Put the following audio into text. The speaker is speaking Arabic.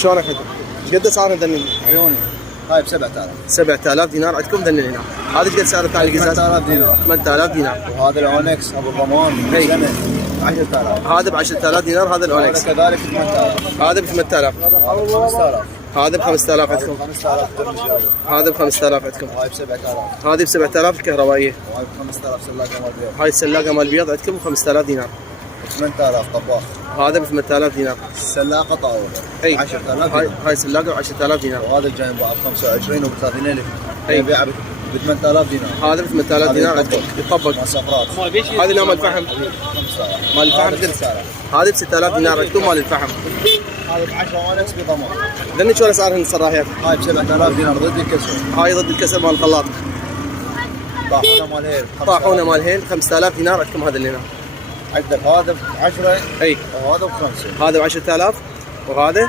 شلونك حجي؟ ايش قد صار ذنين؟ عيوني هاي ب 7000. 7000 دينار عندكم ذنين هنا. هذا ايش قد سعر بتاع القزاز؟ 8000 دينار. 8000 دينار. وهذا الاونكس ابو ضمان من سنه 10000. هذا ب 10000 دينار هذا الاونكس. كذلك 8000. هذا ب 8000. 5000. هذا ب 5000 عندكم. 5000 درهم جابر. هذا ب 5000 عندكم. وهاي ب 7000. هذه ب 7000 الكهربائيه. وهاي ب 5000 سلاقه مال بيض. هاي السلاقه مال البيض عندكم ب 5000 دينار. 8000 طباخ. هذا ب 8000 دينار. السلاقه طاوله. اي 10000 هاي دينار. هاي سلاقه ب 10000 دينار. وهذا الجاي ب 25 وب 30000. أي. بيعه ب 8000 دينار. هذا ب 8000 دينار عندكم يطبق. مال صفرات. هذه نوع مال الفحم. 5000. مال الفحم قلت. هذه ب 6000 دينار عندكم مال الفحم. هذا ب 10 اونكس بضمان. ذني شو اسعارهن الصراحيات؟ هاي ب 7000 دينار ضد الكسر. هاي ضد الكسر مال الخلاط. طاحونه مال هيل. طاحونه مال هيل 5000 دينار عندكم هذا اللي هنا. عندك هذا ب 10. اي وهذا ب 5. هذا ب 10000 وهذا